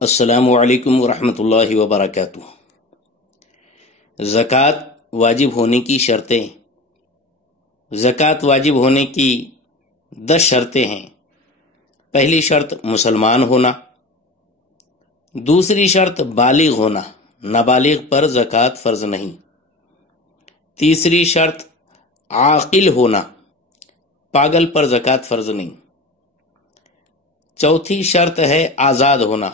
السلام علیکم ورحمۃ اللہ وبرکاتہ۔ زکوٰۃ واجب ہونے کی شرطیں۔ زکوٰۃ واجب ہونے کی 10 شرطیں ہیں۔ پہلی شرط مسلمان ہونا، دوسری شرط بالغ ہونا، نابالغ پر زکوٰۃ فرض نہیں۔ تیسری شرط عاقل ہونا، پاگل پر زکوٰۃ فرض نہیں۔ چوتھی شرط ہے آزاد ہونا،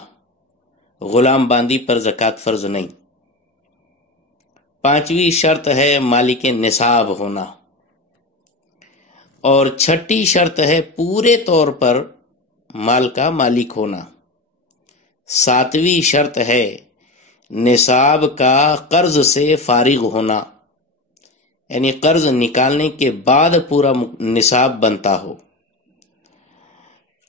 غلام باندی پر زکوٰۃ فرض نہیں۔ پانچویں شرط ہے مالک نصاب ہونا، اور چھٹی شرط ہے پورے طور پر مال کا مالک ہونا۔ ساتویں شرط ہے نصاب کا قرض سے فارغ ہونا، یعنی قرض نکالنے کے بعد پورا نصاب بنتا ہو۔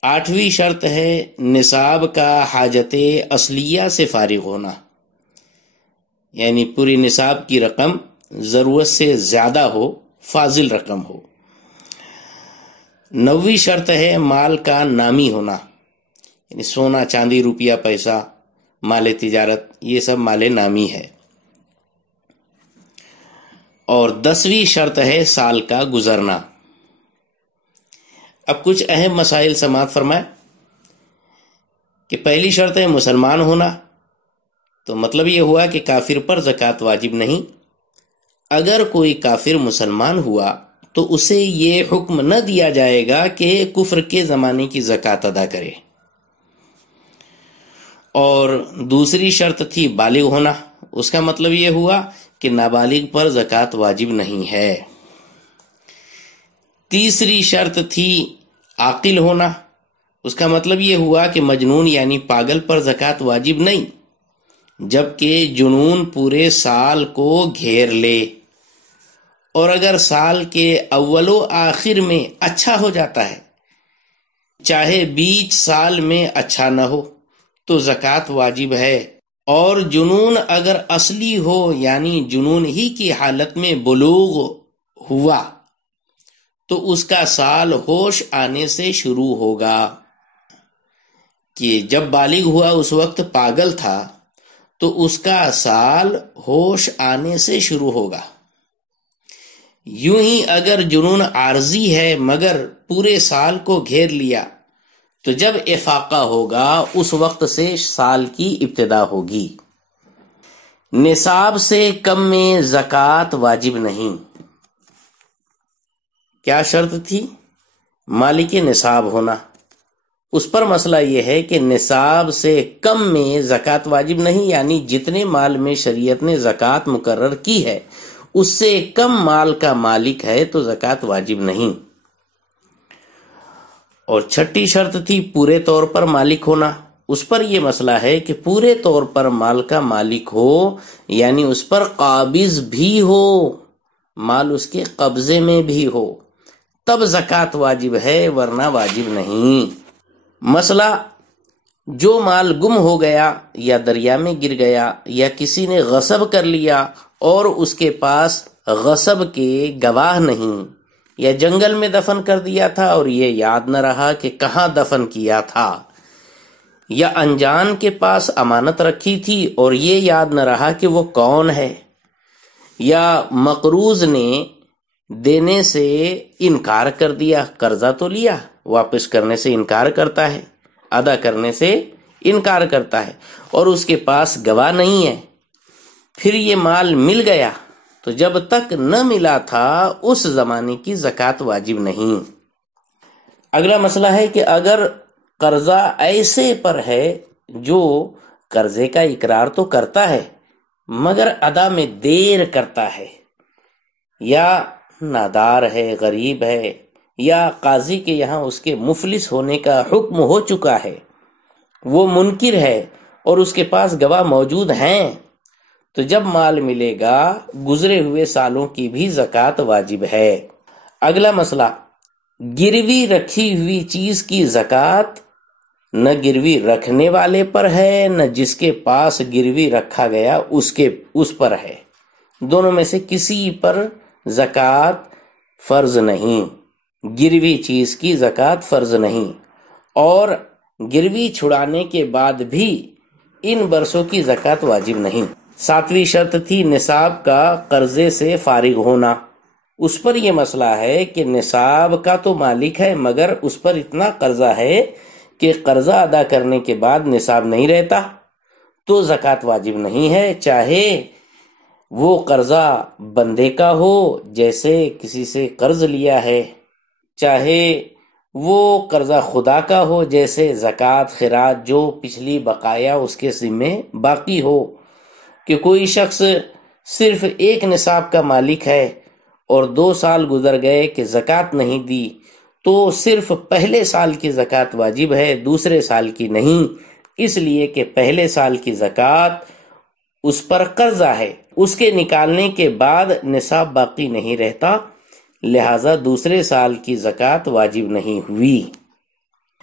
آٹھویں شرط ہے نصاب کا حاجت اصلیہ سے فارغ ہونا، یعنی پوری نصاب کی رقم ضرورت سے زیادہ ہو، فاضل رقم ہو۔ نویں شرط ہے مال کا نامی ہونا، یعنی سونا چاندی روپیہ پیسہ مال تجارت یہ سب مال نامی ہے۔ اور 10ویں شرط ہے سال کا گزرنا۔ اب کچھ اہم مسائل سماعت فرمائے کہ پہلی شرط ہے مسلمان ہونا، تو مطلب یہ ہوا کہ کافر پر زکوٰۃ واجب نہیں۔ اگر کوئی کافر مسلمان ہوا تو اسے یہ حکم نہ دیا جائے گا کہ کفر کے زمانے کی زکوٰۃ ادا کرے۔ اور دوسری شرط تھی بالغ ہونا، اس کا مطلب یہ ہوا کہ نابالغ پر زکوٰۃ واجب نہیں ہے۔ تیسری شرط تھی عاقل ہونا، اس کا مطلب یہ ہوا کہ مجنون یعنی پاگل پر زکوٰۃ واجب نہیں، جبکہ جنون پورے سال کو گھیر لے، اور اگر سال کے اول و آخر میں اچھا ہو جاتا ہے، چاہے بیچ سال میں اچھا نہ ہو تو زکوٰۃ واجب ہے۔ اور جنون اگر اصلی ہو، یعنی جنون ہی کی حالت میں بلوغ ہوا، تو اس کا سال ہوش آنے سے شروع ہوگا۔ کہ جب بالغ ہوا اس وقت پاگل تھا تو اس کا سال ہوش آنے سے شروع ہوگا۔ یوں ہی اگر جنون عارضی ہے مگر پورے سال کو گھیر لیا، تو جب افاقہ ہوگا اس وقت سے سال کی ابتدا ہوگی۔ نصاب سے کم میں زکوٰۃ واجب نہیں۔ کیا شرط تھی؟ مالک نصاب ہونا۔ اس پر مسئلہ یہ ہے کہ نصاب سے کم میں زکوٰۃ واجب نہیں، یعنی جتنے مال میں شریعت نے زکوٰۃ مقرر کی ہے اس سے کم مال کا مالک ہے تو زکوٰۃ واجب نہیں۔ اور چھٹی شرط تھی پورے طور پر مالک ہونا۔ اس پر یہ مسئلہ ہے کہ پورے طور پر مال کا مالک ہو، یعنی اس پر قابض بھی ہو، مال اس کے قبضے میں بھی ہو، تب زکوٰۃ واجب ہے، ورنہ واجب نہیں۔ مسئلہ جو مال گم ہو گیا یا دریا میں گر گیا یا کسی نے غصب کر لیا اور اس کے پاس غصب کے گواہ نہیں، یا جنگل میں دفن کر دیا تھا اور یہ یاد نہ رہا کہ کہاں دفن کیا تھا، یا انجان کے پاس امانت رکھی تھی اور یہ یاد نہ رہا کہ وہ کون ہے، یا مقروض نے دینے سے انکار کر دیا، قرضہ تو لیا واپس کرنے سے انکار کرتا ہے، ادا کرنے سے انکار کرتا ہے، اور اس کے پاس گواہ نہیں ہے، پھر یہ مال مل گیا تو جب تک نہ ملا تھا اس زمانے کی زکوٰۃ واجب نہیں۔ اگلا مسئلہ ہے کہ اگر قرضہ ایسے پر ہے جو قرضے کا اقرار تو کرتا ہے مگر ادا میں دیر کرتا ہے، یا نادار ہے، غریب ہے، یا قاضی کے یہاں اس کے مفلس ہونے کا حکم ہو چکا ہے، وہ منکر ہے اور اس کے پاس گواہ موجود ہیں، تو جب مال ملے گا گزرے ہوئے سالوں کی بھی زکوٰۃ واجب ہے۔ اگلا مسئلہ، گروی رکھی ہوئی چیز کی زکوٰۃ نہ گروی رکھنے والے پر ہے نہ جس کے پاس گروی رکھا گیا اس پر ہے، دونوں میں سے کسی پر زکوٰۃ فرض نہیں، گروی چیز کی زکوٰۃ فرض نہیں۔ اور گروی چھڑانے کے بعد بھی ان برسوں کی زکوٰۃ واجب نہیں۔ 7ویں شرط تھی نصاب کا قرضے سے فارغ ہونا۔ اس پر یہ مسئلہ ہے کہ نصاب کا تو مالک ہے مگر اس پر اتنا قرضہ ہے کہ قرضہ ادا کرنے کے بعد نصاب نہیں رہتا تو زکوٰۃ واجب نہیں ہے، چاہے وہ قرضہ بندے کا ہو جیسے کسی سے قرض لیا ہے، چاہے وہ قرضہ خدا کا ہو جیسے زکوٰۃ خیرات جو پچھلی بقایا اس کے ذمے باقی ہو۔ کہ کوئی شخص صرف ایک نصاب کا مالک ہے اور 2 سال گزر گئے کہ زکوٰۃ نہیں دی تو صرف پہلے سال کی زکوٰۃ واجب ہے، دوسرے سال کی نہیں، اس لیے کہ پہلے سال کی زکوٰۃ اس پر قرضہ ہے، اس کے نکالنے کے بعد نصاب باقی نہیں رہتا، لہذا دوسرے سال کی زکوٰۃ واجب نہیں ہوئی۔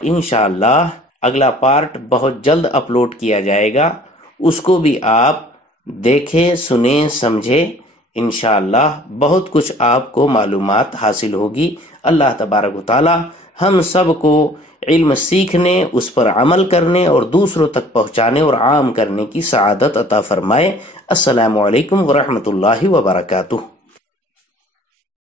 انشاءاللہ اگلا پارٹ بہت جلد اپلوڈ کیا جائے گا، اس کو بھی آپ دیکھیں، سنیں، سمجھیں، انشاءاللہ بہت کچھ آپ کو معلومات حاصل ہوگی۔ اللہ تبارک و تعالی ہم سب کو علم سیکھنے، اس پر عمل کرنے اور دوسروں تک پہنچانے اور عام کرنے کی سعادت عطا فرمائے۔ السلام علیکم ورحمۃ اللہ وبرکاتہ۔